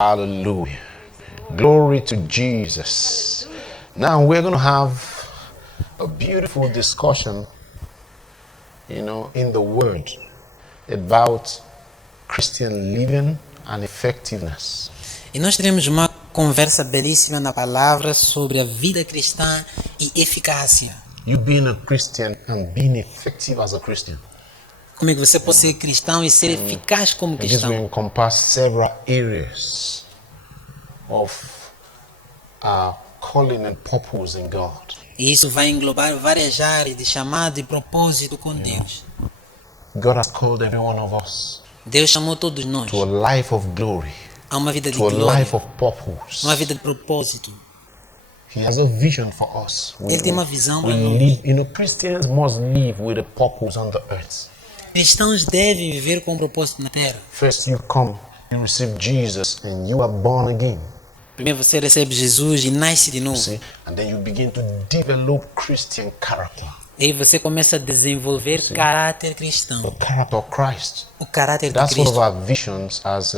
Hallelujah. Glory to Jesus. Now we're going to have a beautiful discussion, in the Word about Christian living and effectiveness. E nós teremos uma conversa belíssima na palavra sobre a vida cristã e eficácia. You being a Christian and being effective as a Christian. Como é que você pode ser cristão e ser eficaz como And this will cristão? encompass several areas of calling and purpose in God. E isso vai englobar várias áreas de chamado e propósito com Deus. God has called every one of us Deus chamou todos nós to a life of glory, a uma vida de to a glória, life of purpose. uma vida de propósito. He has a vision for us. Ele tem uma visão we para nós. live, Christians must live with a purpose on the earth. Cristãos devem viver com um propósito na terra. First you come, you receive Jesus and you are born again. Primeiro você recebe Jesus e nasce de novo. See? And then you begin to develop Christian character. E aí você começa a desenvolver caráter cristão. The character of Christ. O caráter de That's one of Cristo. our visions as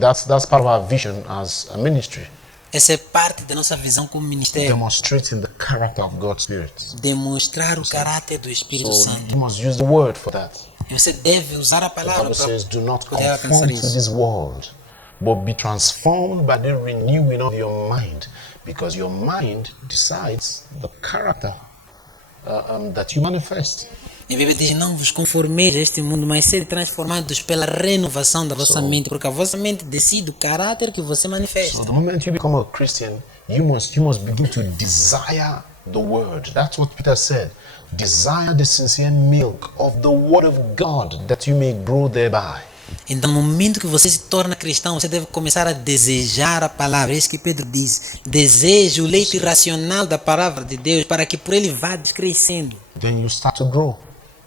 that's part of our vision as a ministry. Essa é parte da nossa visão como ministério. Demonstrating the character of God's Spirit. Demonstrar o caráter do Espírito So Santo. you must use the word for that. E você deve usar a The palavra Bible says, do not para poder alcançar conform to isso. this world, but be transformed by the renewing of your mind, because your mind decides the character that you manifest. E a Bíblia diz, não vos conformeis a este mundo, mas sede transformados pela renovação da vossa mente, porque a vossa mente decide o caráter que você manifesta. So the moment you become a Christian, you must begin to desire the word. That's what Peter said. Desire the sincere milk of the word of God, that you may grow thereby. Então, no momento que você se torna cristão, você deve começar a desejar a palavra. É isso que Pedro diz. Deseje o leite racional da palavra de Deus, para que por ele vá descrescendo. Then you start to grow.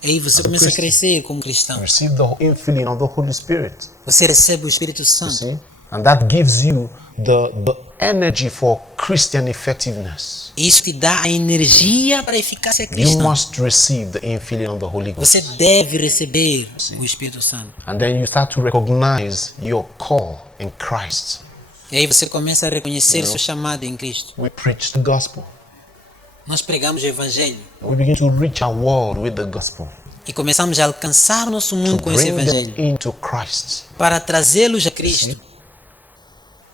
Aí você começa a crescer como cristão. You receive the infilling of the Holy Spirit. Você recebe o Espírito Santo. See? And that gives you the energy for Christian effectiveness. Isso te dá a energia para a eficácia You cristã. must receive the infilling of the Holy Ghost. Você deve receber o Espírito Santo. And then you start to recognize your call in Christ. E aí você começa a reconhecer seu chamado em Cristo. We preach the gospel. Nós pregamos o Evangelho We begin to reach our world with the gospel. e começamos a alcançar o nosso mundo com esse Bring them Evangelho into Christ. para trazê-los a Cristo.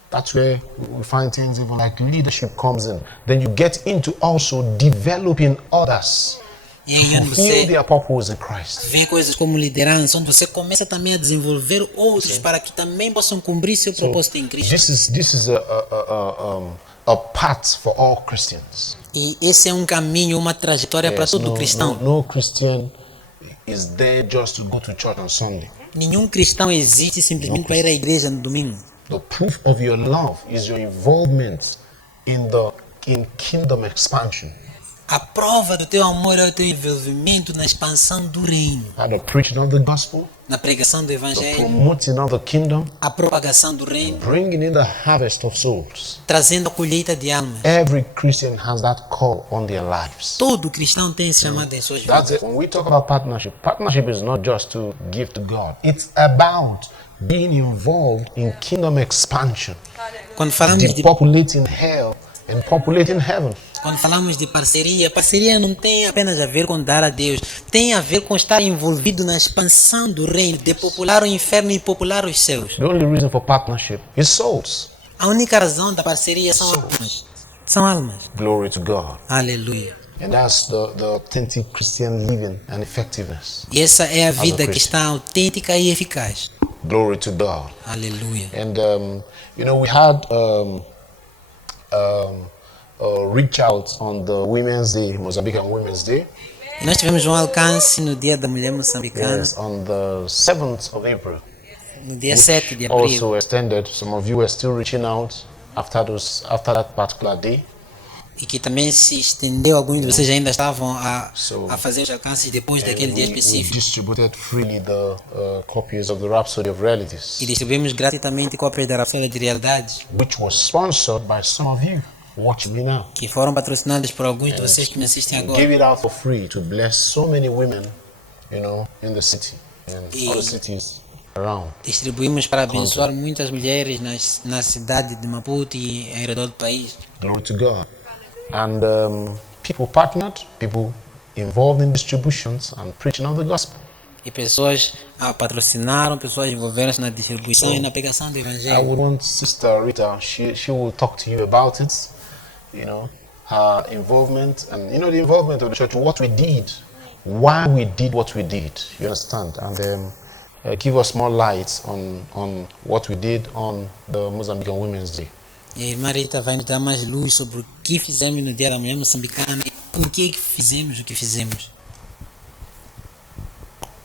That's where we find things even like leadership comes in. Then you get into also developing others E aí onde fulfill você their purpose in Christ. vê coisas como liderança, onde você começa também a desenvolver outros para que também possam cumprir seu propósito em Cristo. This is a path for all Christians. E esse é um caminho, uma trajetória para Yes, todo cristão. no Christian is there just to go to church on Sunday. Nenhum cristão existe simplesmente para ir à igreja no domingo. The proof of your love is your involvement in kingdom expansion. A prova do teu amor é o teu envolvimento na expansão do reino, And the preaching of the gospel, na pregação do the evangelho, promoting of the kingdom, a propagação do reino, bringing in the harvest of souls. trazendo a colheita de almas. Every Christian has that call on their lives. Todo cristão tem esse chamado em suas That's vidas. it. When we talk about partnership is not just to give to God. It's about being involved in kingdom expansion, Quando falamos de depopulating hell and populating heaven. Quando falamos de parceria não tem apenas a ver com dar a Deus, tem a ver com estar envolvido na expansão do reino, de popular o inferno e popular os céus. The only reason for partnership is souls. A única razão da parceria são almas. São almas. Glory to God. Aleluia. And that's the authentic Christian living and effectiveness. E essa é a vida Christian. cristã autêntica e eficaz. Glory to God. Aleluia. And we had reach out on the Women's Day, Mozambican Women's Day. E nós tivemos um alcance no Dia da Mulher Moçambicana, Yes, on the 7th of April. no dia 7 de abril. Also extended. Some of you are still reaching out after that particular day. E que também se estendeu, alguns de vocês ainda estavam a fazer os alcances depois daquele dia We específico. distributed freely the copies of the Rhapsody of Realities, E distribuímos gratuitamente cópias da Rhapsody de Realidades, which was sponsored by some of you watching me now. que foram patrocinadas por alguns de vocês que me assistem We agora. gave it out for free to bless so many women, in the city and other cities around. Distribuímos para abençoar muitas mulheres na cidade de Maputo e em redor do país. Glory to God. And people partnered, people involved in distributions and preaching of the gospel. E pessoas patrocinaram, pessoas envolveram-se na distribuição e na pregação do I evangelho. would want Sister Rita, she will talk to you about it, her involvement and, the involvement of the church, what we did, why we did what we did, you understand? And give us more light on what we did on the Mozambican Women's Day. E a irmã Rita vai nos dar mais luz sobre o que fizemos no Dia da Mulher Moçambicana e por que fizemos o que fizemos.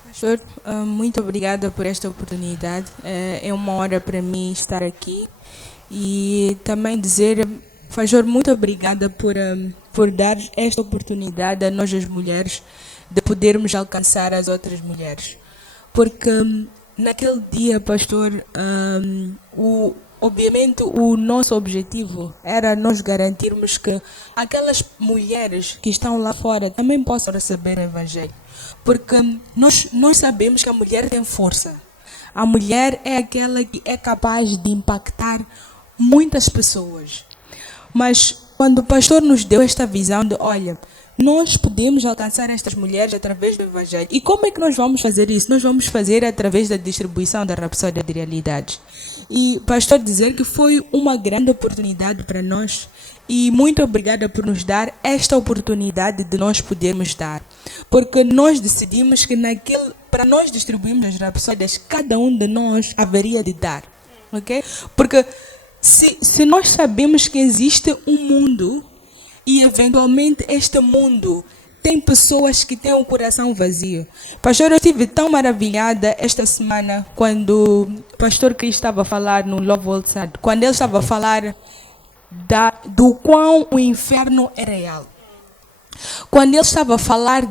Pastor, muito obrigada por esta oportunidade. É uma honra para mim estar aqui e também dizer, Pastor, muito obrigada por dar esta oportunidade a nós as mulheres de podermos alcançar as outras mulheres. Porque naquele dia, Pastor, obviamente o nosso objetivo era nós garantirmos que aquelas mulheres que estão lá fora também possam receber o Evangelho. Porque nós sabemos que a mulher tem força. A mulher é aquela que é capaz de impactar muitas pessoas. Mas quando o pastor nos deu esta visão de, olha, nós podemos alcançar estas mulheres através do Evangelho. E como é que nós vamos fazer isso? Nós vamos fazer através da distribuição da Rapsódia de Realidades. E pastor, dizer que foi uma grande oportunidade para nós. E muito obrigada por nos dar esta oportunidade de nós podermos dar. Porque nós decidimos que para nós distribuirmos as Rapsódias, cada um de nós haveria de dar. Ok? Porque se nós sabemos que existe um mundo e eventualmente este mundo tem pessoas que têm o coração vazio. Pastor, eu estive tão maravilhada esta semana quando o pastor Cris estava a falar no Love World Sad, quando ele estava a falar do quão o inferno é real. Quando ele estava a falar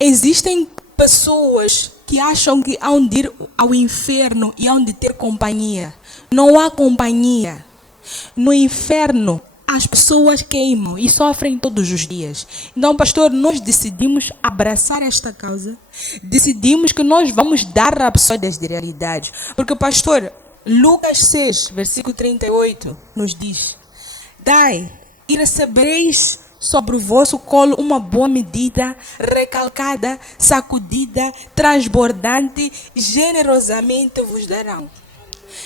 existem pessoas que acham que hão de ir ao inferno e hão de ter companhia. Não há companhia. No inferno, as pessoas queimam e sofrem todos os dias. Então, pastor, nós decidimos abraçar esta causa. Decidimos que nós vamos dar rapsódias de realidade. Porque, pastor, Lucas 6, versículo 38, nos diz: dai e recebereis sobre o vosso colo uma boa medida, recalcada, sacudida, transbordante, generosamente vos darão.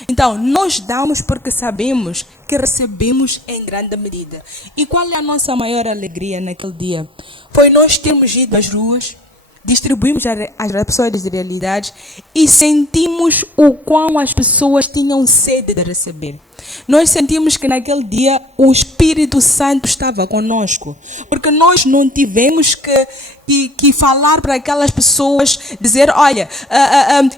Então, nós damos porque sabemos que recebemos em grande medida. E qual é a nossa maior alegria naquele dia? Foi nós termos ido às ruas, distribuímos as rapsódias de realidade e sentimos o quão as pessoas tinham sede de receber. Nós sentimos que naquele dia o Espírito Santo estava conosco, porque nós não tivemos que falar para aquelas pessoas, dizer, olha,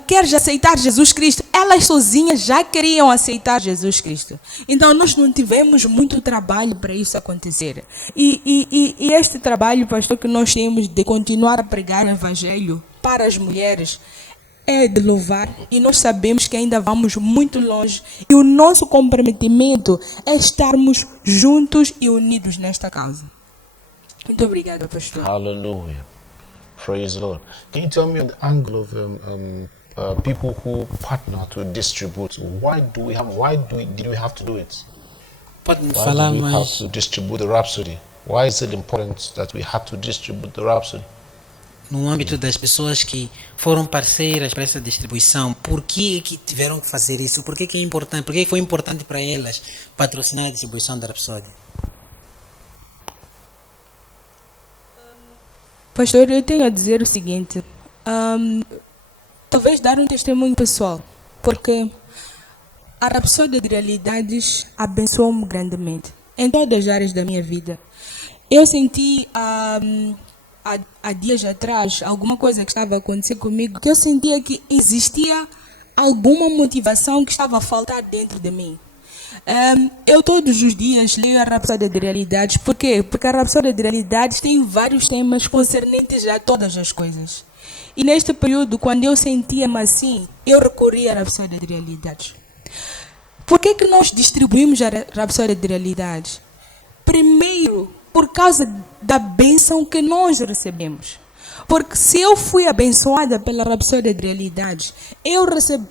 queres aceitar Jesus Cristo? Elas sozinhas já queriam aceitar Jesus Cristo. Então nós não tivemos muito trabalho para isso acontecer. E este trabalho, pastor, que nós temos de continuar a pregar o Evangelho para as mulheres, é de louvar, e nós sabemos que ainda vamos muito longe e o nosso comprometimento é estarmos juntos e unidos nesta causa. Muito obrigada, pastor. Hallelujah. Praise the Lord. Can you tell me the angle of people who partner to distribute? Why did we have to do it? Pode me Why falar do we have mais? to distribute the Rhapsody? Why is it important that we have to distribute the Rhapsody? No âmbito das pessoas que foram parceiras para essa distribuição, por que tiveram que fazer isso? Por que é importante? Por que foi importante para elas patrocinar a distribuição da Rapsódia? Pastor, eu tenho a dizer o seguinte, talvez dar um testemunho pessoal, porque a Rapsódia de Realidades abençoou-me grandemente, em todas as áreas da minha vida. Eu senti há dias atrás alguma coisa que estava a acontecer comigo, que eu sentia que existia alguma motivação que estava a faltar dentro de mim. Eu todos os dias leio a Rapsódia de Realidades. Por quê? Porque a Rapsódia de Realidades tem vários temas concernentes a todas as coisas. E neste período, quando eu sentia-me assim, eu recorri à Rapsódia de Realidades. Por que nós distribuímos a Rapsódia de Realidades? Primeiro, por causa da bênção que nós recebemos. Porque se eu fui abençoada pela Rapsódia de Realidades, eu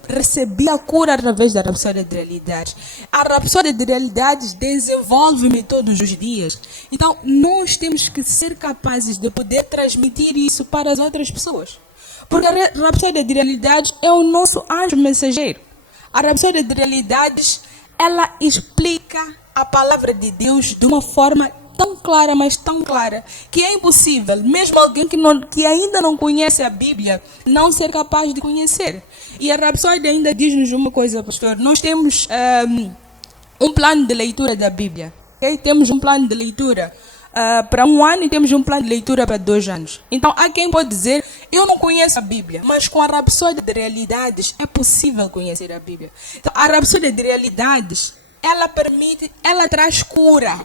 recebi a cura através da Rapsódia de Realidades. A Rapsódia de Realidades desenvolve-me todos os dias. Então, nós temos que ser capazes de poder transmitir isso para as outras pessoas. Porque a Rapsódia de Realidades é o nosso anjo mensageiro. A Rapsódia de Realidades, ela explica a palavra de Deus de uma forma tão clara, mas tão clara, que é impossível, mesmo alguém que ainda não conhece a Bíblia, não ser capaz de conhecer. E a Rapsódia ainda diz-nos uma coisa, pastor. Nós temos um plano de leitura da Bíblia. Okay? Temos um plano de leitura para 1 ano e temos um plano de leitura para 2 anos. Então, há quem pode dizer, eu não conheço a Bíblia, mas com a Rapsódia de Realidades é possível conhecer a Bíblia. Então, a Rapsódia de Realidades, ela traz cura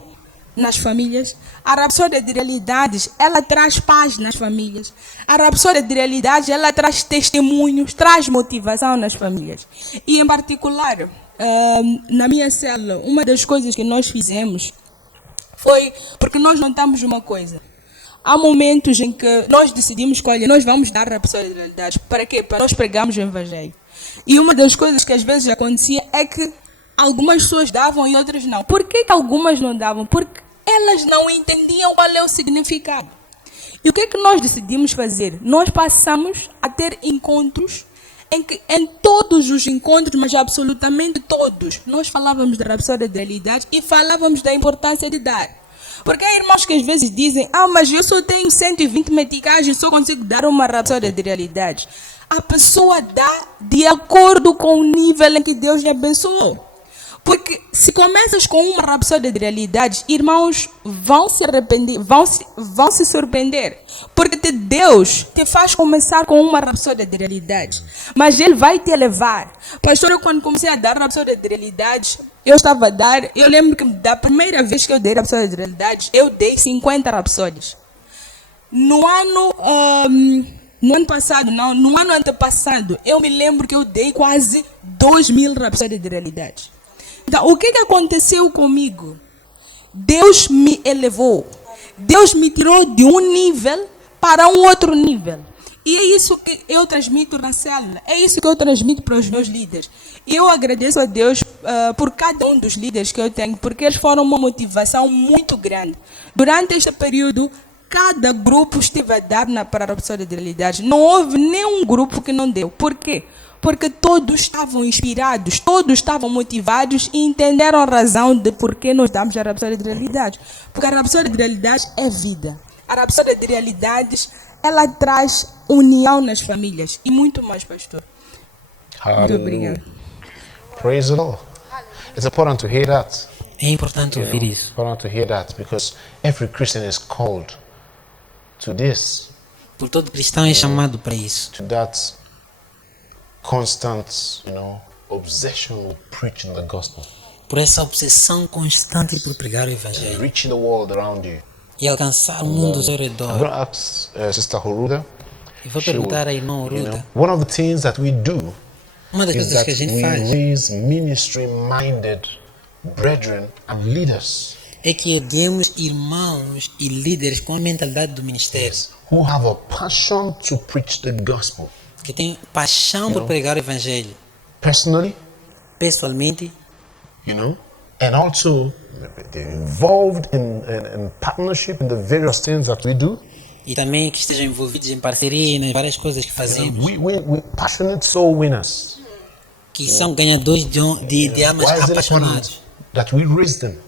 nas famílias. A Rapsódia de Realidades, ela traz paz nas famílias. A Rapsódia de Realidades, ela traz testemunhos, traz motivação nas famílias. E em particular, na minha célula, uma das coisas que nós fizemos foi porque nós notamos uma coisa. Há momentos em que nós decidimos que, olha, nós vamos dar a Rapsódia de Realidades. Para quê? Para nós pregarmos o Evangelho. E uma das coisas que às vezes acontecia é que algumas pessoas davam e outras não. Por que algumas não davam? Porque elas não entendiam qual é o significado. E o que é que nós decidimos fazer? Nós passamos a ter encontros em todos os encontros, mas absolutamente todos, nós falávamos da Rapsódia de Realidade e falávamos da importância de dar. Porque há irmãos que às vezes dizem, mas eu só tenho 120 meticais e só consigo dar uma Rapsódia de Realidade. A pessoa dá de acordo com o nível em que Deus lhe abençoou. Porque se começas com uma Rapsódia de Realidades, irmãos vão se arrepender, vão se surpreender. Porque Deus te faz começar com uma Rapsódia de Realidades. Mas Ele vai te elevar. Pastor, eu quando comecei a dar Rapsódia de Realidades, eu lembro que da primeira vez que eu dei Rapsódia de Realidades, eu dei 50 Rapsódias. No ano antepassado, eu me lembro que eu dei quase 2.000 Rapsódias de Realidades. Então, o que aconteceu comigo? Deus me elevou. Deus me tirou de um nível para um outro nível. E é isso que eu transmito na célula. É isso que eu transmito para os meus líderes. E eu agradeço a Deus por cada um dos líderes que eu tenho, porque eles foram uma motivação muito grande. Durante este período, cada grupo esteve a dar para a Rapsódia de Realidade. Não houve nenhum grupo que não deu. Por quê? Porque todos estavam inspirados, todos estavam motivados e entenderam a razão de por que nós damos a Rapsódia de Realidade. Porque a Rapsódia de Realidade é vida. A Rapsódia de Realidades, ela traz união nas famílias e muito mais, pastor. Muito obrigada. Praise the Lord. It's important to hear that. É importante ouvir isso. Important to hear that because every Christian is called to this. Por todo cristão é chamado para isso. To that constant, obsession with preaching the gospel. Por essa obsessão constante por pregar o Evangelho. Reaching the world around you. E alcançar o mundo ao seu I'm redor. going to ask Sister Horuda. E vou perguntar à irmã Horuda. One of the things that we do Uma das is coisas that que a gente we faz raise ministry-minded brethren and leaders é que erguemos irmãos e líderes com a mentalidade do ministério, who have a passion to preach the gospel. que têm paixão por pregar o Evangelho, Personally, pessoalmente, and also they're involved in partnership in the various things that we do. e também que estejam envolvidos em parceria nas várias coisas que fazemos, We're passionate soul winners. que são ganhadores de almas Why is it apaixonados. important that we raise them?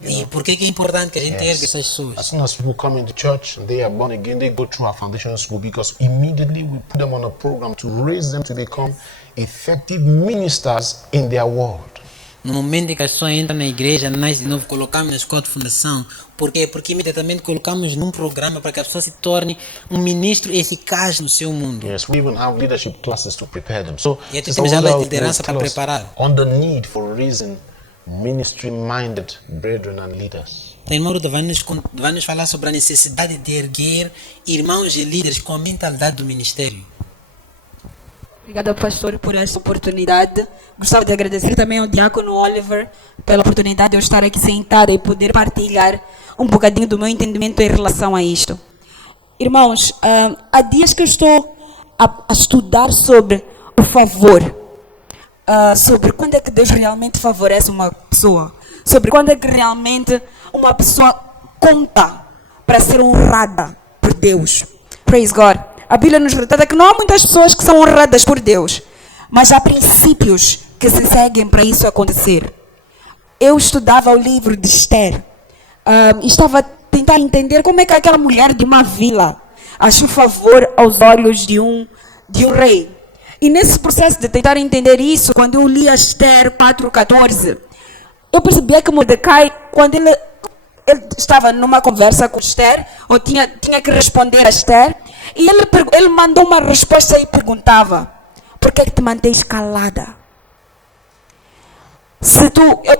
E por que é importante que a gente ergue essas pessoas? As soon as people come into church and they are born again, they go through our foundation school because immediately we put them on a program to raise them to become effective ministers in their world. No momento em que a pessoa entra na igreja, nasce de novo, colocamos na escola de fundação. Por quê? Porque imediatamente colocamos num programa para que a pessoa se torne um ministro eficaz no seu mundo. Yes, we even have leadership classes to prepare them. So, E aqui Sister temos Wanda aulas de will liderança tell para us preparar. on the need for raising ministry-minded brethren and leaders. A irmã Ruda vai nos falar sobre a necessidade de erguer irmãos e líderes com a mentalidade do ministério. Obrigada, pastor, por essa oportunidade. Gostava de agradecer também ao diácono Oliver pela oportunidade de eu estar aqui sentada e poder partilhar um bocadinho do meu entendimento em relação a isto. Irmãos, há dias que eu estou a estudar sobre o favor, sobre quando é que Deus realmente favorece uma pessoa, sobre quando é que realmente uma pessoa conta para ser honrada por Deus. Praise God. A Bíblia nos retrata que não há muitas pessoas que são honradas por Deus, mas há princípios que se seguem para isso acontecer. Eu estudava o livro de Esther e estava a tentar entender como é que aquela mulher de uma vila achou favor aos olhos de um rei. E nesse processo de tentar entender isso, quando eu li a Esther 4:14, eu percebia que Mordecai, quando ele estava numa conversa com Esther, ou tinha que responder a Esther, e ele mandou uma resposta e perguntava: por que te mantens calada?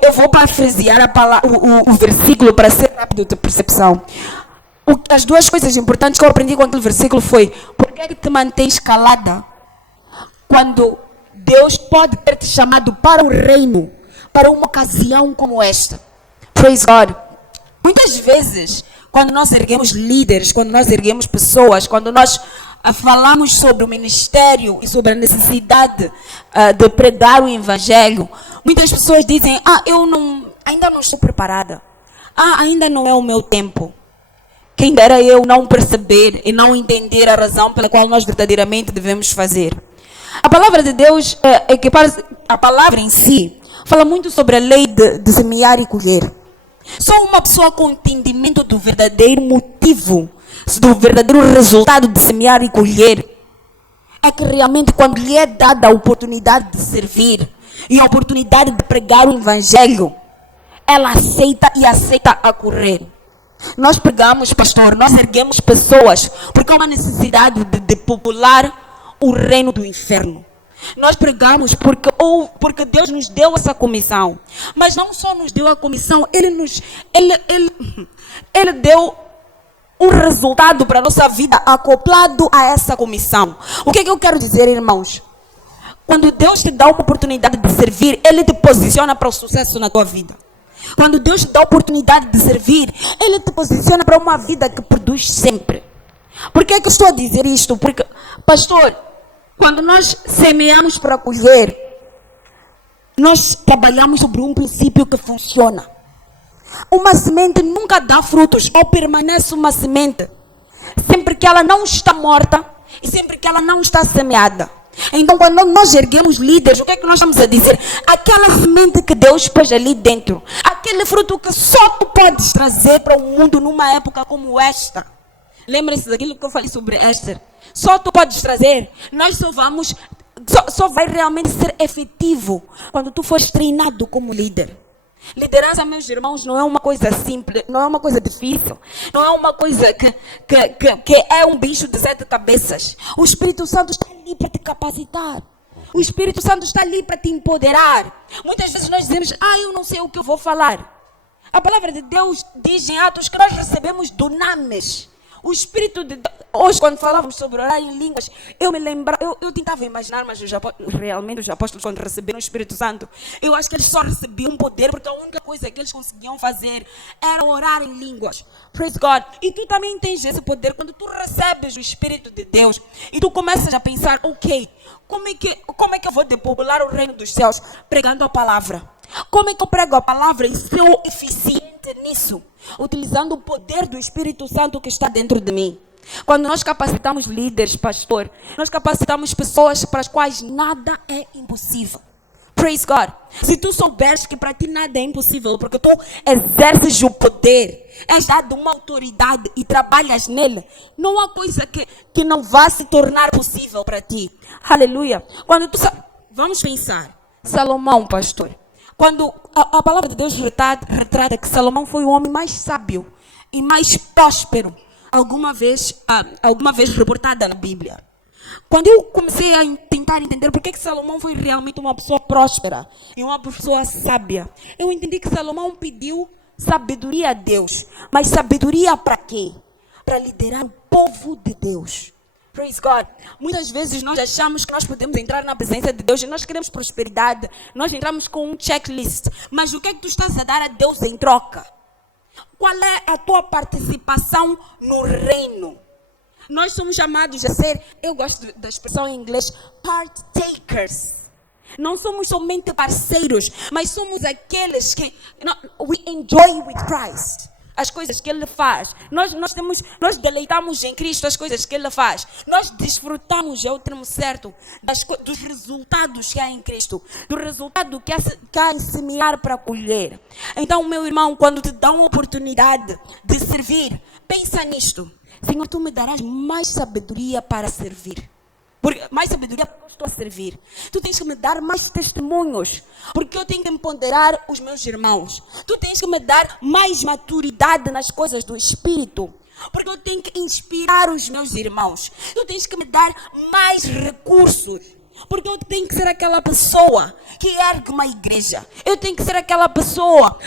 Eu vou parafrasear o versículo para ser rápido de percepção. As duas coisas importantes que eu aprendi com aquele versículo foi: por que te mantens calada quando Deus pode ter te chamado para o reino, para uma ocasião como esta? Praise God. Muitas vezes, quando nós erguemos líderes, quando nós erguemos pessoas, quando nós falamos sobre o ministério e sobre a necessidade de pregar o evangelho, muitas pessoas dizem: ainda não estou preparada. Ainda não é o meu tempo. Quem dera eu não perceber e não entender a razão pela qual nós verdadeiramente devemos fazer. A palavra de Deus, a palavra em si, fala muito sobre a lei de semear e colher. Só uma pessoa com entendimento do verdadeiro motivo, do verdadeiro resultado de semear e colher, é que realmente, quando lhe é dada a oportunidade de servir e a oportunidade de pregar o evangelho, ela aceita a correr. Nós pregamos, pastor, nós erguemos pessoas porque há uma necessidade de popular o reino do inferno. Nós pregamos porque Deus nos deu essa comissão. Mas não só nos deu a comissão, Ele deu um resultado para a nossa vida acoplado a essa comissão. O que é que eu quero dizer, irmãos? Quando Deus te dá uma oportunidade de servir, Ele te posiciona para o sucesso na tua vida. Quando Deus te dá a oportunidade de servir, Ele te posiciona para uma vida que produz sempre. Por que é que eu estou a dizer isto? Porque, pastor, quando nós semeamos para colher, nós trabalhamos sobre um princípio que funciona. Uma semente nunca dá frutos ou permanece uma semente sempre que ela não está morta e sempre que ela não está semeada. Então, quando nós erguemos líderes, o que é que nós estamos a dizer? Aquela semente que Deus pôs ali dentro, aquele fruto que só tu podes trazer para o mundo numa época como esta. Lembre-se daquilo que eu falei sobre Esther. Só tu podes trazer. Nós só vai realmente ser efetivo quando tu fores treinado como líder. Liderança, meus irmãos, não é uma coisa simples, não é uma coisa difícil, não é uma coisa que é um bicho de 7 cabeças. O Espírito Santo está ali para te capacitar. O Espírito Santo está ali para te empoderar. Muitas vezes nós dizemos: eu não sei o que eu vou falar. A palavra de Deus diz em Atos que nós recebemos dunamis. O Espírito de Deus. Hoje, quando falávamos sobre orar em línguas, eu me lembrava, eu tentava imaginar, mas realmente os apóstolos, quando receberam o Espírito Santo, eu acho que eles só recebiam poder porque a única coisa que eles conseguiam fazer era orar em línguas. Praise God. E tu também tens esse poder quando tu recebes o Espírito de Deus e tu começas a pensar: ok, como é que eu vou depopular o reino dos céus? Pregando a palavra. Como é que eu prego a palavra e sou eficiente nisso? Utilizando o poder do Espírito Santo que está dentro de mim. Quando nós capacitamos líderes, pastor, nós capacitamos pessoas para as quais nada é impossível. Praise God. Se tu souberes que para ti nada é impossível, porque tu exerces o poder, és dado uma autoridade e trabalhas nele, não há coisa que não vá se tornar possível para ti. Aleluia. Vamos pensar. Salomão, pastor. Quando a palavra de Deus retrata que Salomão foi o homem mais sábio e mais próspero alguma vez reportada na Bíblia. Quando eu comecei a tentar entender por que Salomão foi realmente uma pessoa próspera e uma pessoa sábia, eu entendi que Salomão pediu sabedoria a Deus. Mas sabedoria para quê? Para liderar o povo de Deus. Praise God. Muitas vezes nós achamos que nós podemos entrar na presença de Deus e nós queremos prosperidade. Nós entramos com um checklist. Mas o que é que tu estás a dar a Deus em troca? Qual é a tua participação no reino? Nós somos chamados a ser, eu gosto da expressão em inglês, partakers. Não somos somente parceiros, mas somos aqueles que we enjoy with Christ. As coisas que Ele faz. Nós deleitamos em Cristo as coisas que Ele faz. Nós desfrutamos, é o termo certo, dos resultados que há em Cristo. Do resultado que há em semear para colher. Então, meu irmão, quando te dá uma oportunidade de servir, pensa nisto. Senhor, Tu me darás mais sabedoria para servir. Mais sabedoria porque eu estou a servir. Tu tens que me dar mais testemunhos, porque eu tenho que empoderar os meus irmãos. Tu tens que me dar mais maturidade nas coisas do Espírito, porque eu tenho que inspirar os meus irmãos. Tu tens que me dar mais recursos, porque eu tenho que ser aquela pessoa que ergue uma igreja. Eu tenho que ser aquela pessoa,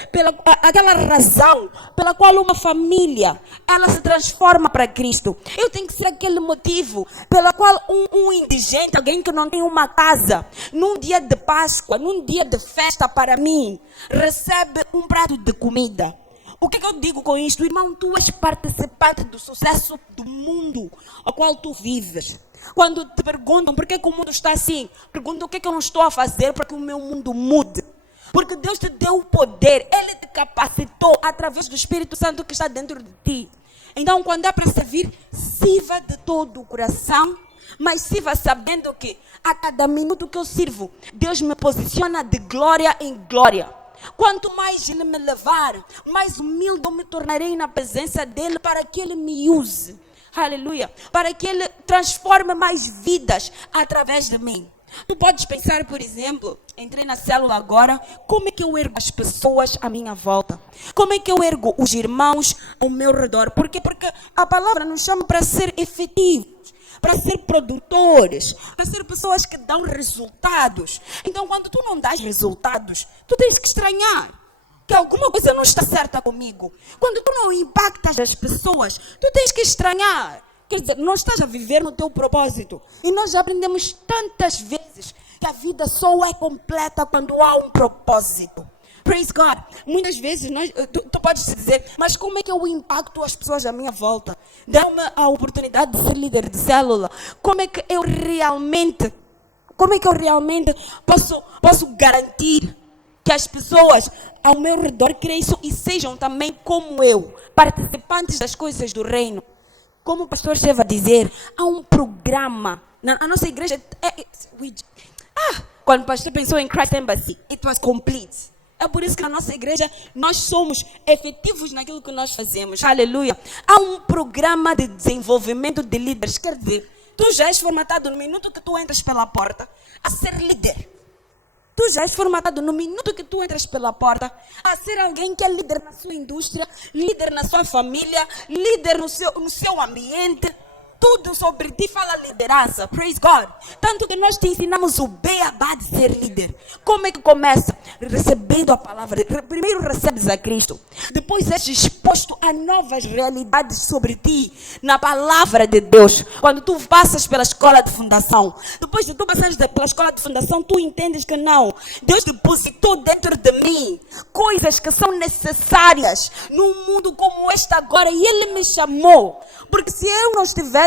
aquela razão pela qual uma família ela se transforma para Cristo. Eu tenho que ser aquele motivo pela qual um indigente, alguém que não tem uma casa, num dia de Páscoa, num dia de festa para mim, recebe um prato de comida. O que eu digo com isto? Irmão, tu és participante do sucesso do mundo ao qual tu vives. Quando te perguntam por que o mundo está assim, pergunta o que eu não estou a fazer para que o meu mundo mude. Porque Deus te deu o poder, Ele te capacitou através do Espírito Santo que está dentro de ti. Então, quando é para servir, sirva de todo o coração, mas sirva sabendo que a cada minuto que eu sirvo, Deus me posiciona de glória em glória. Quanto mais Ele me levar, mais humilde eu me tornarei na presença dEle para que Ele me use. Aleluia. Para que Ele transforme mais vidas através de mim. Tu podes pensar, por exemplo, entrei na célula agora, como é que eu ergo as pessoas à minha volta? Como é que eu ergo os irmãos ao meu redor? Por quê? Porque a palavra nos chama para ser efetivos, para ser produtores, para ser pessoas que dão resultados. Então, quando tu não dás resultados, tu tens que estranhar que alguma coisa não está certa comigo. Quando tu não impactas as pessoas, tu tens que estranhar. Quer dizer, não estás a viver no teu propósito. E nós já aprendemos tantas vezes que a vida só é completa quando há um propósito. Praise God. Muitas vezes tu podes dizer, mas como é que eu impacto as pessoas à minha volta? Dá-me a oportunidade de ser líder de célula. Como é que eu realmente posso garantir que as pessoas ao meu redor cresçam e sejam também como eu, participantes das coisas do reino? Como o pastor esteve a dizer, há um programa. A nossa igreja... quando o pastor pensou em Christ Embassy, it was complete. É por isso que na nossa igreja nós somos efetivos naquilo que nós fazemos. Aleluia. Há um programa de desenvolvimento de líderes. Quer dizer, tu já és formatado no minuto que tu entras pela porta a ser líder. Tu já és formatado no minuto que tu entras pela porta a ser alguém que é líder na sua indústria, líder na sua família, líder no seu ambiente. Tudo sobre ti fala liderança. Praise God. Tanto que nós te ensinamos o beabá de ser líder. Como é que começa? Recebendo a palavra. Primeiro recebes a Cristo. Depois és exposto a novas realidades sobre ti na palavra de Deus. Quando tu passas pela escola de fundação. Depois de tu passares pela escola de fundação, tu entendes que não. Deus depositou dentro de mim coisas que são necessárias num mundo como este agora. E Ele me chamou. Porque se eu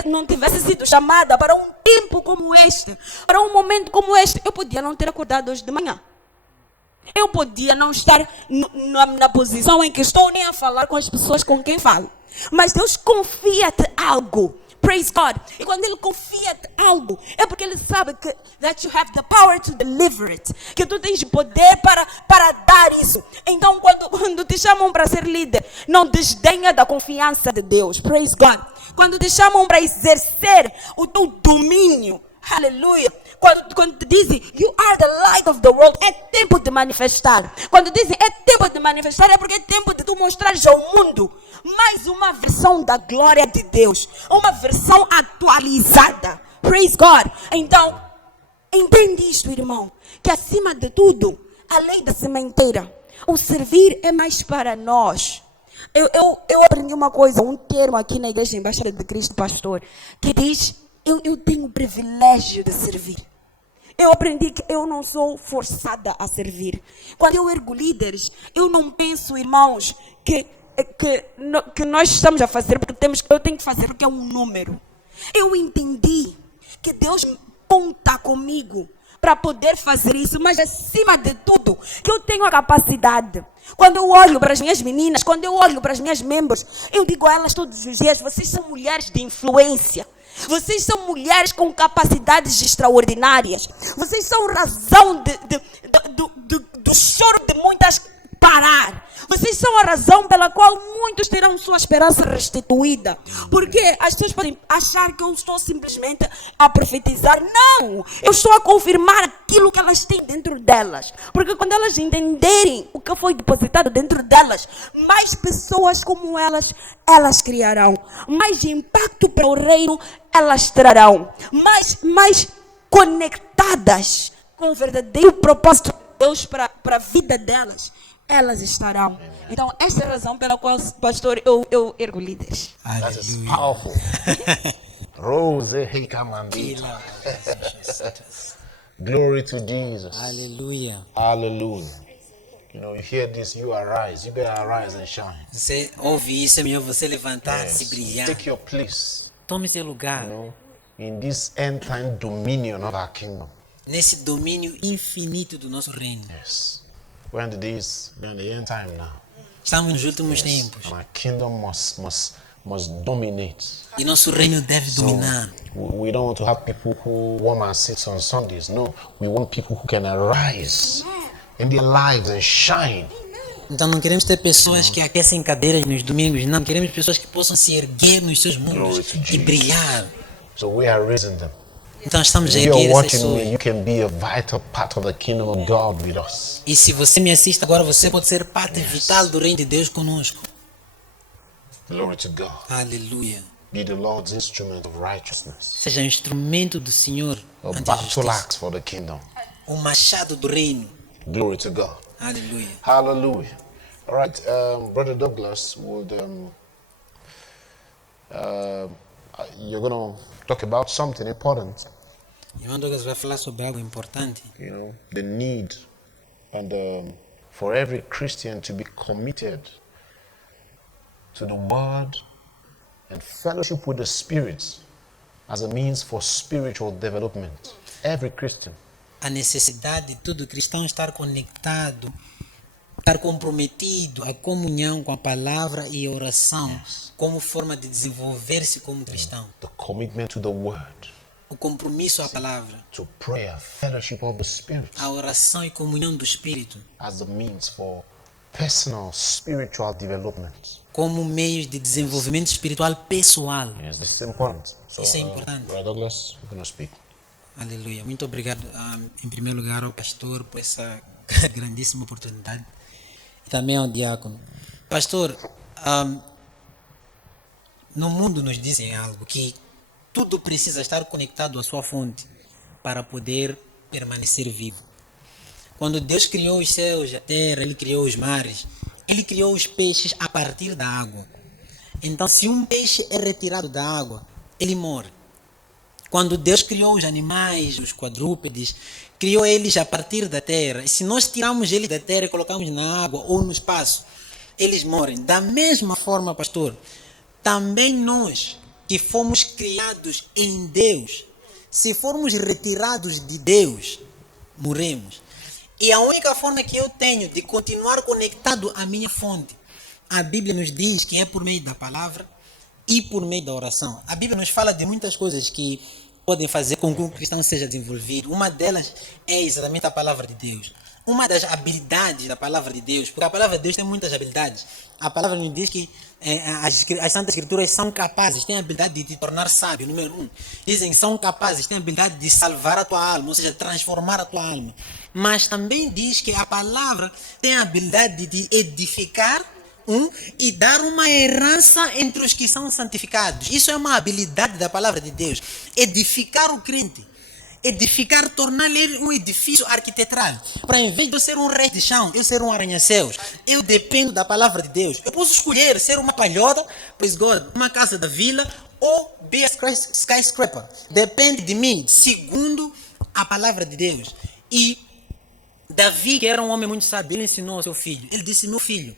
não tivesse sido chamada para um tempo como este, para um momento como este, eu podia não ter acordado hoje de manhã. Eu podia não estar na posição em que estou, nem a falar com as pessoas com quem falo. Mas Deus confia-te algo. Praise God. E quando Ele confia-te algo, é porque Ele sabe que that you have the power to deliver it. Que tu tens poder para dar isso. Então, quando te chamam para ser líder, não desdenha da confiança de Deus. Praise God. Quando te chamam para exercer o teu domínio, aleluia. Quando te dizem, you are the light of the world, é tempo de manifestar. Quando dizem, é tempo de manifestar, é porque é tempo de tu mostrares ao mundo mais uma versão da glória de Deus. Uma versão atualizada. Praise God. Então, entende isto, irmão. Que acima de tudo, a lei da sementeira, o servir é mais para nós. Eu aprendi uma coisa, um termo aqui na Igreja Embaixada de Cristo, pastor, que diz, eu tenho o privilégio de servir. Eu aprendi que eu não sou forçada a servir. Quando eu ergo líderes, eu não penso, irmãos, que nós estamos a fazer porque eu tenho que fazer porque é um número. Eu entendi que Deus conta comigo para poder fazer isso, mas acima de tudo, que eu tenho a capacidade. Quando eu olho para as minhas meninas, quando eu olho para as minhas membros, eu digo a elas todos os dias: vocês são mulheres de influência. Vocês são mulheres com capacidades extraordinárias. Vocês são razão do choro de muitas parar. Vocês são a razão pela qual muitos terão sua esperança restituída. Porque as pessoas podem achar que eu estou simplesmente a profetizar. Não! Eu estou a confirmar aquilo que elas têm dentro delas. Porque quando elas entenderem o que foi depositado dentro delas, mais pessoas como elas criarão. Mais impacto para o reino elas trarão. Mais conectadas com o verdadeiro propósito de Deus para a vida delas, elas estarão. Então, esta é a razão pela qual, pastor, eu ergo líderes. That is powerful. Rose Hekamandita. Glory to Jesus. Aleluia. Hallelujah. You know, you hear this, you arise. You better arise and shine. Você ouve isso, é melhor você levantar-se e Yes. brilhar. Take your place, Tome seu lugar you know, in this end time dominion of our kingdom. nesse domínio infinito do nosso reino. Yes. We're in the end time now. Estamos nos últimos tempos And our kingdom must dominate. e nosso reino deve dominar. We don't want to have people who warm our seats on Sundays. No, we want people who can arise in their lives and shine. Então não queremos ter pessoas que aquecem cadeiras nos domingos, não. Queremos pessoas que possam se erguer nos seus mundos Glory to e Jesus. brilhar. So we are raising them. Então estamos a If you're erguer essas watching me, pessoas. you can be a vital part of the kingdom of God with us. E se você me assiste agora, você pode ser parte vital do reino de Deus conosco. Glory to God. Aleluia. Be the Lord's instrument of righteousness. Seja um instrumento do Senhor A ante a battle justiça. axe for the kingdom. O machado do reino. Glory to God. Aleluia. Hallelujah. All right, Brother Douglas, you're going to talk about something important. Irmão Douglas vai falar sobre algo importante. You know, the need and for every Christian to be committed to the Word and fellowship with the Spirit as a means for spiritual development. Every Christian. A necessidade de todo cristão estar conectado, estar comprometido à comunhão com a palavra e a oração como forma de desenvolver-se como cristão. The commitment to the Word, O compromisso à palavra, to prayer, fellowship of the Spirit a oração e comunhão do Espírito as the means for personal spiritual development. como meios de desenvolvimento espiritual pessoal. Yes, this is important. So, Isso é importante. Brother Douglas, you're going to speak. Aleluia. Muito obrigado, em primeiro lugar, ao pastor por essa grandíssima oportunidade e também ao diácono. Pastor, no mundo nos dizem algo, que tudo precisa estar conectado à sua fonte para poder permanecer vivo. Quando Deus criou os céus, a terra, Ele criou os mares, Ele criou os peixes a partir da água. Então, se um peixe é retirado da água, ele morre. Quando Deus criou os animais, os quadrúpedes, criou eles a partir da terra. E se nós tirarmos eles da terra e colocamos na água ou no espaço, eles morrem. Da mesma forma, pastor, também nós que fomos criados em Deus, se formos retirados de Deus, morremos. E a única forma que eu tenho de continuar conectado à minha fonte, a Bíblia nos diz que é por meio da palavra e por meio da oração. A Bíblia nos fala de muitas coisas que podem fazer com que um cristão seja desenvolvido. Uma delas é exatamente a palavra de Deus. Uma das habilidades da palavra de Deus, porque a palavra de Deus tem muitas habilidades. A palavra nos diz que as Santas Escrituras são capazes, têm a habilidade de te tornar sábio, número 1. Dizem que são capazes, têm a habilidade de salvar a tua alma, ou seja, transformar a tua alma. Mas também diz que a palavra tem a habilidade de edificar e dar uma herança entre os que são santificados. Isso é uma habilidade da palavra de Deus. Edificar o crente. Edificar, tornar ele um edifício arquitetal. Para em vez de eu ser um rei de chão, eu ser um arranha-céus. Eu dependo da palavra de Deus. Eu posso escolher ser uma palhota, praise God, uma casa da vila, ou be a skyscraper. Depende de mim, segundo a palavra de Deus. E Davi, que era um homem muito sábio, ele ensinou ao seu filho. Ele disse: meu filho,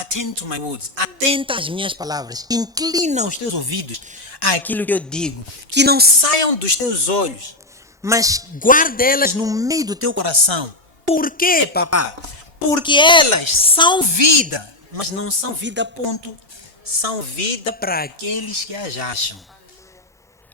attend to my words. Atenta às minhas palavras. Inclina os teus ouvidos àquilo que eu digo. Que não saiam dos teus olhos, mas guarda elas no meio do teu coração. Por quê, papá? Porque elas são vida, mas não são vida, ponto. São vida para aqueles que as acham.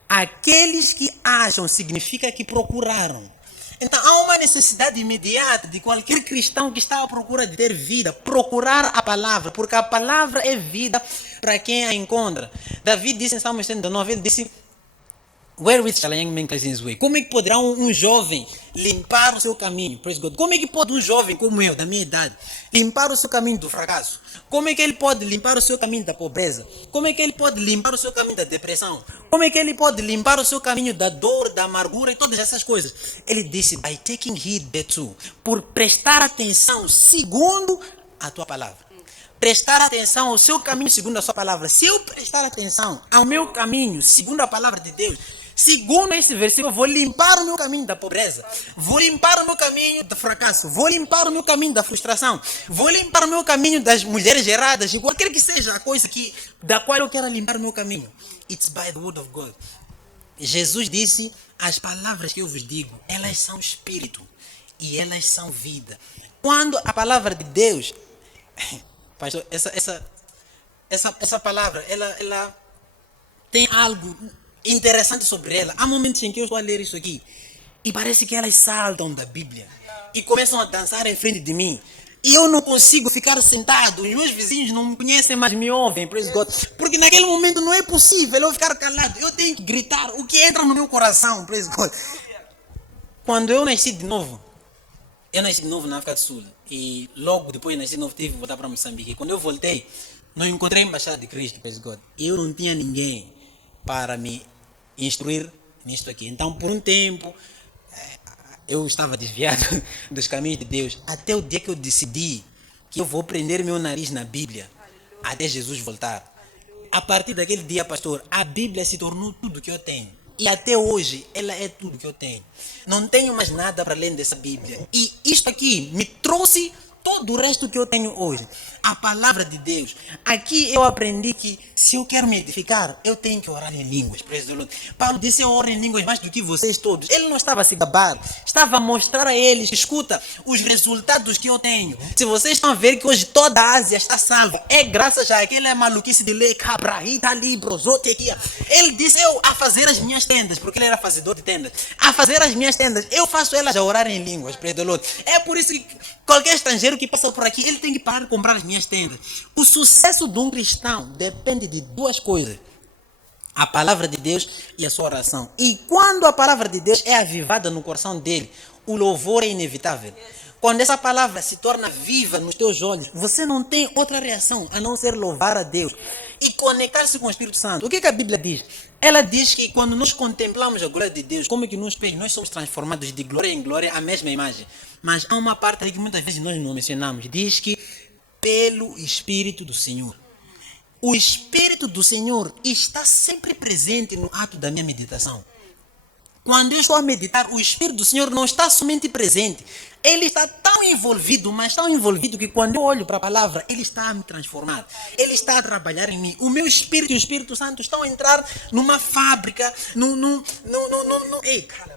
Aqueles que acham significa que procuraram. Então há uma necessidade imediata de qualquer cristão que está à procura de ter vida, procurar a palavra, porque a palavra é vida para quem a encontra. Davi disse em Salmo 109, ele disse: Wherewith shall a young man cleanse his way? Como é que poderá um jovem limpar o seu caminho? Praise God. Como é que pode um jovem como eu, da minha idade, limpar o seu caminho do fracasso? Como é que ele pode limpar o seu caminho da pobreza? Como é que ele pode limpar o seu caminho da depressão? Como é que ele pode limpar o seu caminho da dor, da amargura e todas essas coisas? Ele disse: by taking heed thereto, por prestar atenção segundo a tua palavra. Prestar atenção ao seu caminho segundo a sua palavra. Se eu prestar atenção ao meu caminho segundo a palavra de Deus, segundo esse versículo, eu vou limpar o meu caminho da pobreza, vou limpar o meu caminho do fracasso, vou limpar o meu caminho da frustração, vou limpar o meu caminho das mulheres erradas, e qualquer que seja a coisa da qual eu quero limpar o meu caminho. It's by the word of God. Jesus disse: as palavras que eu vos digo, elas são espírito e elas são vida. Quando a palavra de Deus, pastor, essa palavra, ela tem algo interessante sobre ela. Há momentos em que eu estou a ler isso aqui e parece que elas saltam da Bíblia e começam a dançar em frente de mim. E eu não consigo ficar sentado. Os meus vizinhos não me conhecem, mas me ouvem, praise God. Porque naquele momento não é possível eu ficar calado. Eu tenho que gritar o que entra no meu coração, praise God. Quando eu nasci de novo na África do Sul. E logo depois de nascer de novo, tive que voltar para Moçambique. E quando eu voltei, não encontrei a Embaixada de Cristo, praise God. Eu não tinha ninguém para me instruir nisto aqui. Então, por um tempo, eu estava desviado dos caminhos de Deus, até o dia que eu decidi que eu vou prender meu nariz na Bíblia, até Jesus voltar. A partir daquele dia, pastor, a Bíblia se tornou tudo que eu tenho. E até hoje, ela é tudo que eu tenho. Não tenho mais nada para além dessa Bíblia. E isto aqui me trouxe todo o resto que eu tenho hoje. A palavra de Deus. Aqui eu aprendi que se eu quero me edificar, eu tenho que orar em línguas. Paulo disse: eu oro em línguas mais do que vocês todos. Ele não estava a se gabar, estava a mostrar a eles: escuta, os resultados que eu tenho. Se vocês estão a ver que hoje toda a Ásia está salva, é graças a aquela maluquice de ler cabrahita, librosote aqui. Ele disse: eu a fazer as minhas tendas, porque ele era fazedor de tendas. A fazer as minhas tendas, eu faço elas a orar em línguas. É por isso que qualquer estrangeiro que passa por aqui, ele tem que parar de comprar as minhas tendas. O sucesso de um cristão depende de duas coisas: a palavra de Deus e a sua oração. E quando a palavra de Deus é avivada no coração dele, o louvor é inevitável. Quando essa palavra se torna viva nos teus olhos, você não tem outra reação a não ser louvar a Deus e conectar-se com o Espírito Santo. O que a Bíblia diz? Ela diz que quando nós contemplamos a glória de Deus, como é que nós somos transformados de glória em glória à mesma imagem. Mas há uma parte aí que muitas vezes nós não mencionamos. Diz que pelo Espírito do Senhor. O Espírito do Senhor está sempre presente no ato da minha meditação. Quando eu estou a meditar, o Espírito do Senhor não está somente presente. Ele está tão envolvido, mas tão envolvido, que quando eu olho para a palavra, ele está a me transformar. Ele está a trabalhar em mim. O meu Espírito e o Espírito Santo estão a entrar numa fábrica, Ei, cara.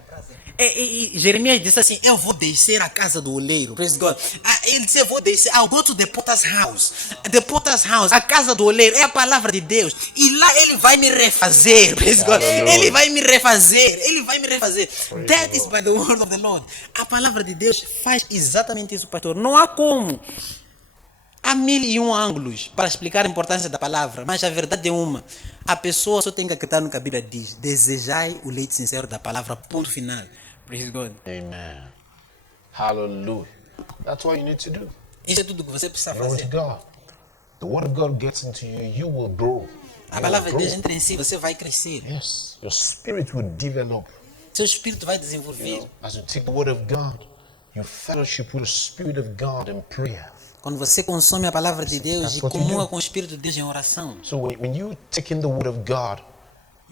E Jeremias disse assim: eu vou descer à casa do oleiro. Praise God. Ele disse: eu vou descer. I'll go to the potter's house. The potter's house, a casa do oleiro, é a palavra de Deus. E lá ele vai me refazer. Praise God. Ele vai me refazer. That is by the word of the Lord. A palavra de Deus faz exatamente isso, pastor. Não há como. Há 1001 ângulos para explicar a importância da palavra, mas a verdade é uma. A pessoa só tem que acreditar no que a Bíblia diz: desejai o leite sincero da palavra, ponto final. Praise God. Amen. Hallelujah. That's what you need to do. Isso é tudo que você precisa Glory fazer. to God. The word of God gets into you, you will grow. A palavra de Deus entra em si, você vai crescer. Yes, your spirit will develop. Seu espírito vai You desenvolver. know, as you take the word of God, you fellowship with the Spirit of God in prayer. Quando você consome a palavra de Deus That's e what you comunga do. com o Espírito de Deus em oração. So when you take in the word of God,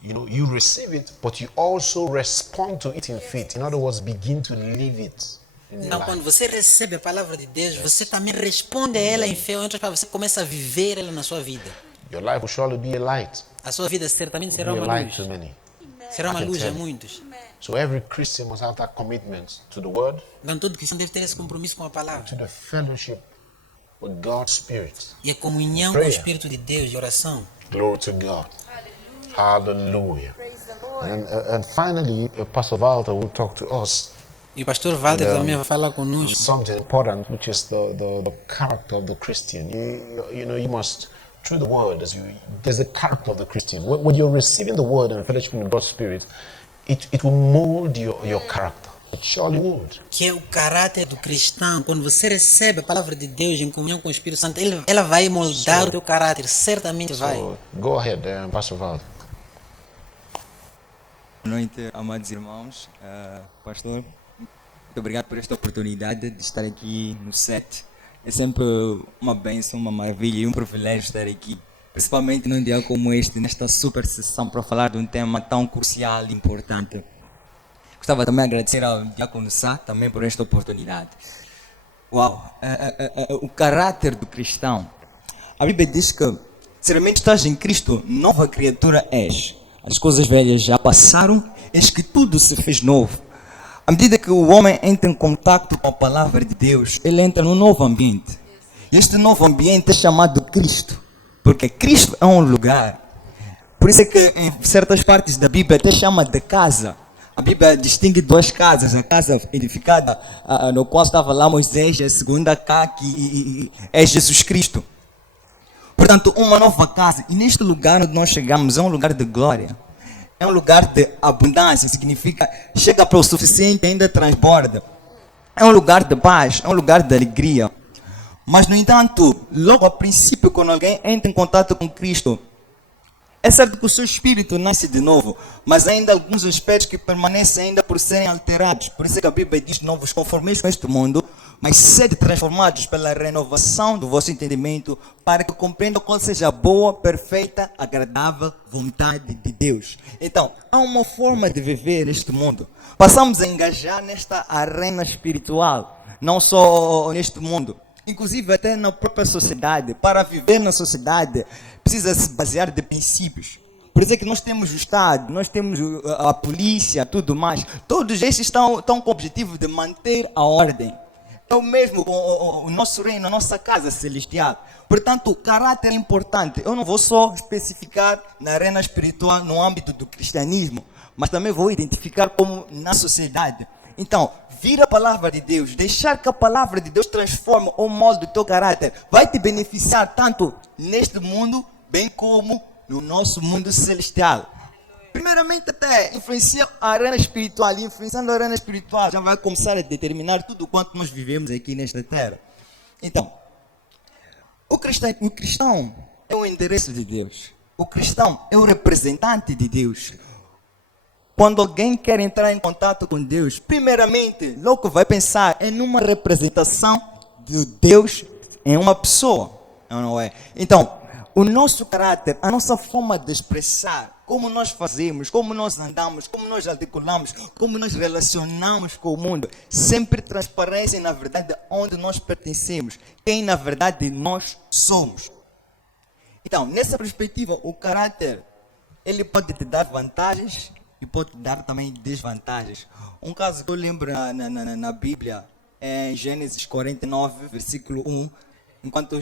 you receive it, but you also respond to it in faith. In other words, begin to live it. in your Então, life. quando você recebe a palavra de Deus, você também responde a ela em fé. Ou em outras palavras, você começa a viver ela na sua vida. Your life will surely be a light. A sua vida certamente Be será a uma light luz. to many. Será uma I can luz a tell you. muitos. So every Christian must have that commitment to the word, Então, todo cristão deve ter esse compromisso com a palavra. to the fellowship with God's Spirit. E a comunhão com o Prayer. Espírito de Deus, de oração. Glory to God. Hallelujah. And finally, Pastor Walter will talk to us E o pastor Walter também vai falar conosco. something important, which is the character of the Christian. You must, through the word, there's the character of the Christian. When you're receiving the word and fellowship in God's Spirit, it will mold your character. It surely would. Que é o caráter do cristão. Quando você recebe a palavra de Deus em comunhão com o Espírito Santo, ela vai moldar o teu caráter. Certamente vai. So go ahead, Pastor Walter. Boa noite, amados irmãos. Pastor, muito obrigado por esta oportunidade de estar aqui no set. É sempre uma bênção, uma maravilha e um privilégio estar aqui. Principalmente num dia como este, nesta super sessão, para falar de um tema tão crucial e importante. Gostava também de agradecer ao Diácono Sá também por esta oportunidade. Uau! O caráter do cristão. A Bíblia diz que, se realmente estás em Cristo, nova criatura és. As coisas velhas já passaram, eis que tudo se fez novo. À medida que o homem entra em contato com a palavra de Deus, ele entra num novo ambiente. E este novo ambiente é chamado Cristo, porque Cristo é um lugar. Por isso é que em certas partes da Bíblia até chama de casa. A Bíblia distingue duas casas, a casa edificada no qual estava lá Moisés, e a segunda cá que é Jesus Cristo. Portanto, uma nova casa. E neste lugar onde nós chegamos é um lugar de glória. É um lugar de abundância. Significa, chega para o suficiente e ainda transborda. É um lugar de paz. É um lugar de alegria. Mas, no entanto, logo a princípio, quando alguém entra em contato com Cristo, é certo que o seu espírito nasce de novo. Mas ainda há alguns aspectos que permanecem ainda por serem alterados. Por isso é que a Bíblia diz: não vos conformeis com este mundo, mas sede transformados pela renovação do vosso entendimento, para que compreendam qual seja a boa, perfeita, agradável vontade de Deus. Então, há uma forma de viver neste mundo. Passamos a engajar nesta arena espiritual, não só neste mundo, inclusive até na própria sociedade. Para viver na sociedade, precisa se basear de princípios. Por isso é que nós temos o Estado, nós temos a polícia, tudo mais. Todos estes estão com o objetivo de manter a ordem. É o mesmo com o nosso reino, a nossa casa celestial. Portanto, o caráter é importante. Eu não vou só especificar na arena espiritual, no âmbito do cristianismo, mas também vou identificar como na sociedade. Então, vir a palavra de Deus, deixar que a palavra de Deus transforme ou molde o teu caráter, vai te beneficiar tanto neste mundo, bem como no nosso mundo celestial. Primeiramente, até influencia a arena espiritual. E influenciando a arena espiritual, já vai começar a determinar tudo quanto nós vivemos aqui nesta terra. Então, o cristão é o endereço de Deus. O cristão é o representante de Deus. Quando alguém quer entrar em contato com Deus, primeiramente, logo vai pensar em uma representação de Deus em uma pessoa. Não é? Então, o nosso caráter, a nossa forma de expressar, como nós fazemos, como nós andamos, como nós articulamos, como nós relacionamos com o mundo, sempre transparecem na verdade onde nós pertencemos, quem na verdade nós somos. Então, nessa perspectiva, o caráter, ele pode te dar vantagens e pode te dar também desvantagens. Um caso que eu lembro na Bíblia, é em Gênesis 49, versículo 1, enquanto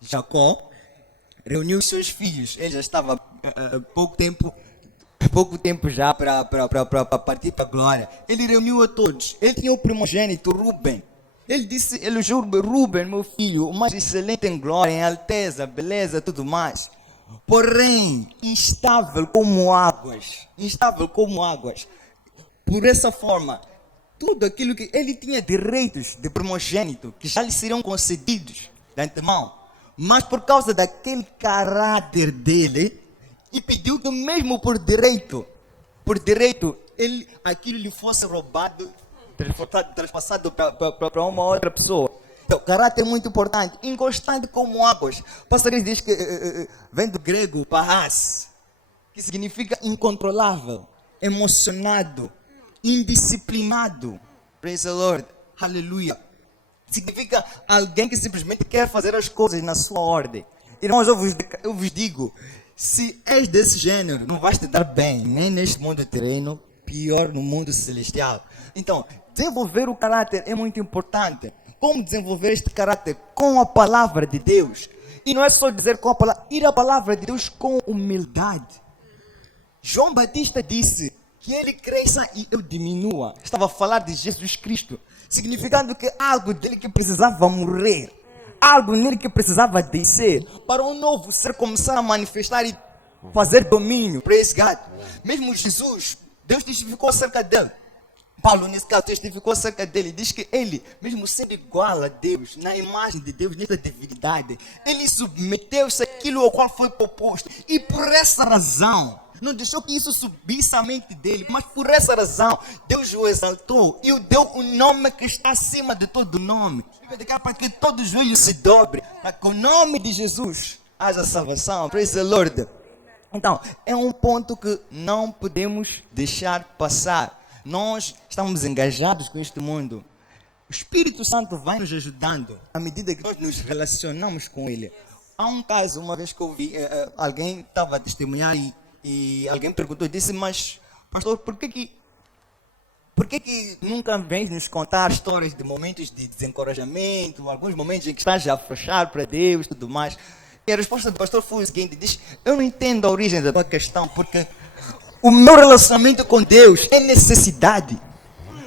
Jacó reuniu os seus filhos. Ele já estava pouco tempo já para partir para a glória. Ele reuniu a todos. Ele tinha o primogênito Ruben. Ele disse, elogiou Ruben, meu filho, o mais excelente em glória, em alteza, beleza, tudo mais. Porém, instável como águas. Instável como águas. Por essa forma, tudo aquilo que ele tinha direitos de primogênito, que já lhe seriam concedidos de antemão, mas por causa daquele caráter dele, e pediu que mesmo por direito, aquilo lhe fosse roubado, transpassado para uma outra pessoa. Então, caráter é muito importante, inconstante como águas. O pastor diz que vem do grego parás, que significa incontrolável, emocionado, indisciplinado. Praise the Lord. Aleluia. Significa alguém que simplesmente quer fazer as coisas na sua ordem. Irmãos, eu vos digo, se és desse gênero, não vais te dar bem, nem neste mundo terreno, pior no mundo celestial. Então, desenvolver o caráter é muito importante. Como desenvolver este caráter? Com a palavra de Deus. E não é só dizer com a palavra, ir à palavra de Deus com humildade. João Batista disse que ele cresça e eu diminua. Estava a falar de Jesus Cristo, significando que algo dele que precisava morrer, algo nele que precisava descer, para um novo ser começar a manifestar e fazer domínio. Praise God. Mesmo Jesus, Deus testificou acerca dele. Paulo, nesse caso, testificou acerca dele. Diz que ele, mesmo sendo igual a Deus, na imagem de Deus, nessa divindade, ele submeteu-se àquilo ao qual foi proposto. E por essa razão, não deixou que isso subisse à mente dele, mas por essa razão, Deus o exaltou e o deu um nome que está acima de todo nome. Para que todo joelho se dobre, para que o nome de Jesus haja salvação. Praise the Lord. Então, é um ponto que não podemos deixar passar. Nós estamos engajados com este mundo. O Espírito Santo vai nos ajudando à medida que nós nos relacionamos com Ele. Há um caso, uma vez que eu vi, alguém estava a testemunhar e alguém perguntou, disse, mas pastor, por que nunca vens nos contar histórias de momentos de desencorajamento, alguns momentos em que estás a afrouxar para Deus e tudo mais? E a resposta do pastor foi o seguinte, diz, eu não entendo a origem da tua questão, porque o meu relacionamento com Deus é necessidade.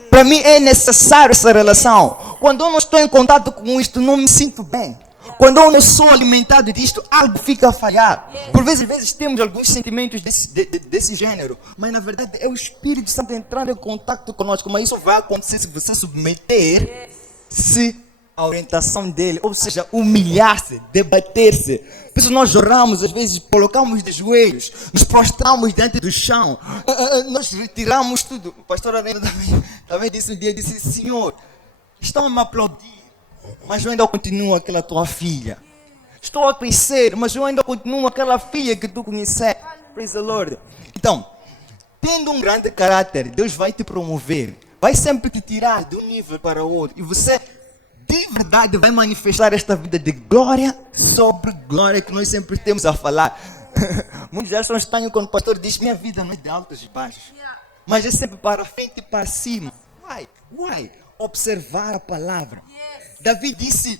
Para mim é necessário essa relação. Quando eu não estou em contato com isto, não me sinto bem. Quando eu não sou alimentado disto, algo fica a falhar. Por vezes temos alguns sentimentos desse gênero, mas na verdade é o Espírito Santo entrando em contato conosco. Mas isso vai acontecer se você submeter-se à orientação dele, ou seja, humilhar-se, debater-se. Por isso nós oramos, às vezes colocamos de joelhos, nos prostramos diante do chão, nós retiramos tudo. O pastor Arena também disse um dia, disse, Senhor, estão a me aplaudir, mas eu ainda continuo aquela tua filha. Estou a crescer, mas eu ainda continuo aquela filha que tu conheces. Praise the Lord. Então, tendo um grande caráter, Deus vai te promover, vai sempre te tirar de um nível para o outro, e você de verdade vai manifestar esta vida de glória sobre glória que nós sempre temos a falar. Muitos acham estranho quando o pastor diz, minha vida não é de altos e baixos, mas é sempre para frente e para cima. Why? Observar a palavra. Davi disse,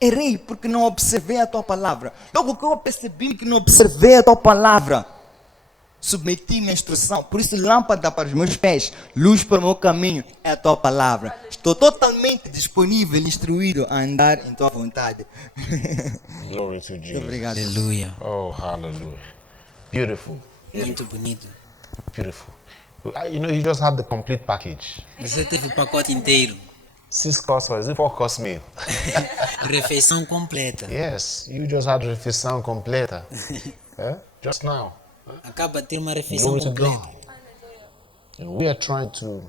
errei porque não observei a tua palavra. Logo que eu percebi que não observei a tua palavra, submeti-me à instrução. Por isso, lâmpada para os meus pés, luz para o meu caminho é a tua palavra. Estou totalmente disponível e instruído a andar em tua vontade. Glory to Jesus. Obrigado. Aleluia. Oh, hallelujah. Beautiful. Muito bonito. Beautiful. You know, you just had the complete package. Você teve o pacote inteiro. 6 course or is it 4 course meal? Refeição completa. Yes, you just had refeição completa. Just now. Acaba de ter uma refeição Glory to completa. God. And we are trying to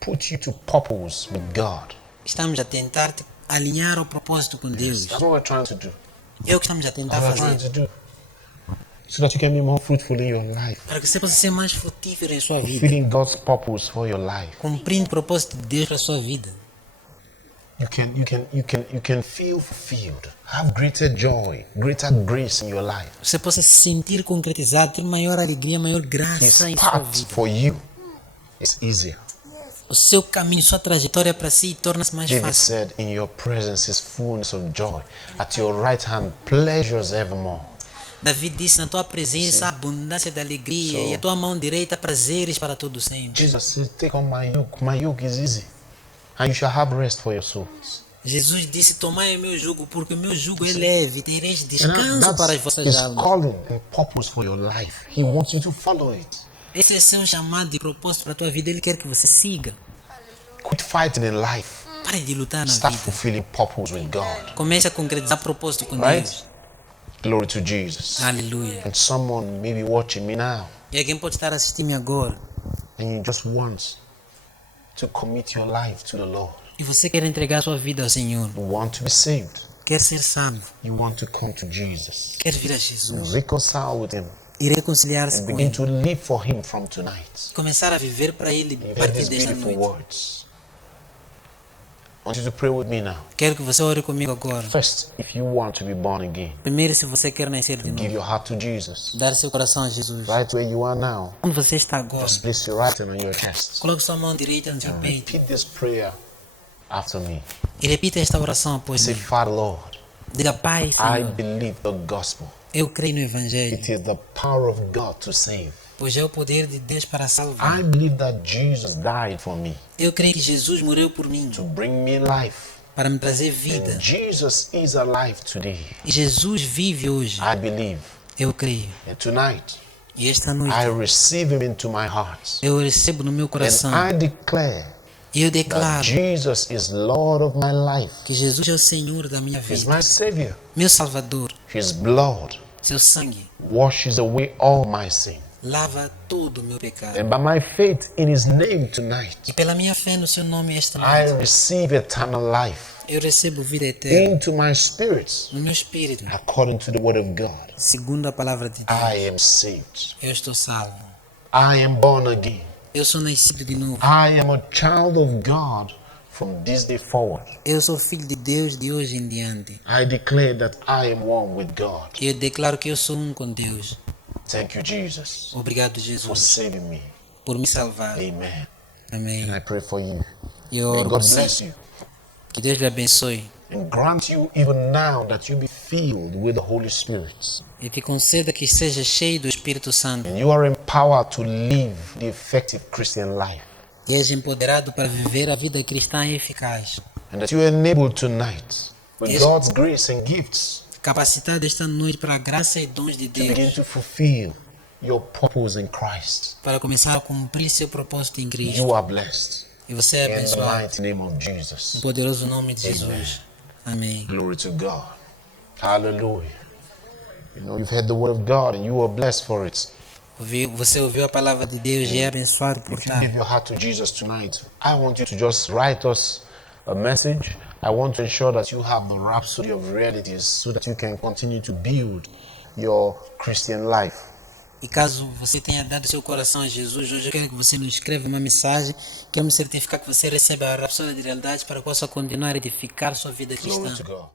put you to purpose with God. Estamos a tentar te alinhar ao propósito com Deus. That's what we're trying to do. É o que estamos a tentar That's what we're trying fazer. to do. So that you can be more fruitful in your life. Para que você possa ser mais frutífero em sua vida. Fulfilling God's purpose for your life. Cumprindo o propósito de Deus para a sua vida. You can feel fulfilled. Have greater joy, greater grace in your life. Você possa se sentir concretizado, ter maior alegria, maior His graça em sua path vida. for you is easier. O seu caminho, sua trajetória para si torna-se mais David fácil. said, in your presence is fullness of joy. At your right hand, pleasures evermore. Davi disse, na tua presença há abundância de alegria e a tua mão direita prazeres para todo sempre. Jesus said, take on my yoke. My yoke is easy. And you shall have rest for your souls. Jesus disse, tomai o meu jugo, porque o meu jugo é leve, tereis And descanso para as vossas his almas. calling and purpose for your life. He wants you to follow it. Esse é seu chamado e propósito para a tua vida, Ele quer que você siga. Quit fighting in life. Pare de lutar na Start vida. fulfilling purpose with God. Comece a concretizar propósito com Right? Deus. Glory to Jesus. Aleluia. And someone may be watching me now, E alguém pode estar assistindo agora and you just want to commit your life to the Lord. e você quer entregar sua vida ao Senhor. You want to be saved. Quer ser salvo. You want to come to Jesus. Quer vir a Jesus. Reconcile with Him. e reconciliar-se and com begin Ele. to live for Him from tonight. Começar a viver para Ele You a heard partir these desta beautiful noite. words. I want you to pray with me now. Quero que você ore comigo agora. First, if you want to be born again, Primeiro, se você quer nascer de give novo, your heart to Jesus. dar seu coração a Jesus. Right where you are now, Onde você está agora, just place your right hand on your chest. coloque sua mão direita no seu peito Repeat this prayer after me. e repita esta oração após Say, mim. Father Lord, Diga, Pai, I Senhor, believe the gospel. eu creio no Evangelho, It is the power of God to save. pois é o poder de Deus para salvar. I believe that Jesus died for me Eu creio que Jesus morreu por mim, to bring me life. para me trazer vida. And Jesus is alive today. E Jesus vive hoje. I believe. Eu creio. And tonight, E esta noite I receive Him into my heart. eu recebo no meu coração. And I declare E eu that declaro Jesus is Lord of my life. que Jesus é o Senhor da minha He's vida, my Savior. meu Salvador. His blood Seu sangue washes away all my sin. lava todo o meu pecado. And by my faith in His name tonight, E pela minha fé no seu nome esta I noite, receive eternal life eu recebo vida eterna into my spirit no meu espírito, according to the Word of God. segundo a palavra de Deus. I am saved. Eu estou salvo. I am born again. Eu sou nascido de novo. I am a child of God from this day forward. Eu sou filho de Deus de hoje em diante. I declare that I am one with God. E eu declaro que eu sou um com Deus. Thank you, Jesus, Obrigado, for Jesus, saving me. por me salvar. Amen. Amém. And I pray for you. E eu May oro God por bless você. you Que Deus lhe abençoe and grant you even now that you be filled with the Holy Spirit. e te conceda que seja cheio do Espírito Santo And you are empowered to live the effective Christian life. e és empoderado para viver a vida cristã eficaz. And that you are enabled tonight with Yes. God's grace and gifts Capacitado esta noite para a graça e dons de to begin Deus, to fulfill your purpose in Christ. para começar a cumprir seu propósito em Cristo. You are blessed. E você é In the abençoado mighty name of no Jesus. poderoso nome de Jesus. Amém. Glory to God. Hallelujah. You know, you've heard the word of God and you are blessed for it. Você ouviu a palavra de Deus e é abençoado por If you tal. give your heart to Jesus tonight, I want you to just write us a message. I want to ensure that you have the rhapsody of realities so that you can continue to build your Christian life. E caso você tenha dado seu coração a Jesus, hoje eu quero que você nos escreva uma mensagem. Quero me certificar que você recebe a rapsódia de realidade para que possa continuar a edificar sua vida Glory cristã. to God.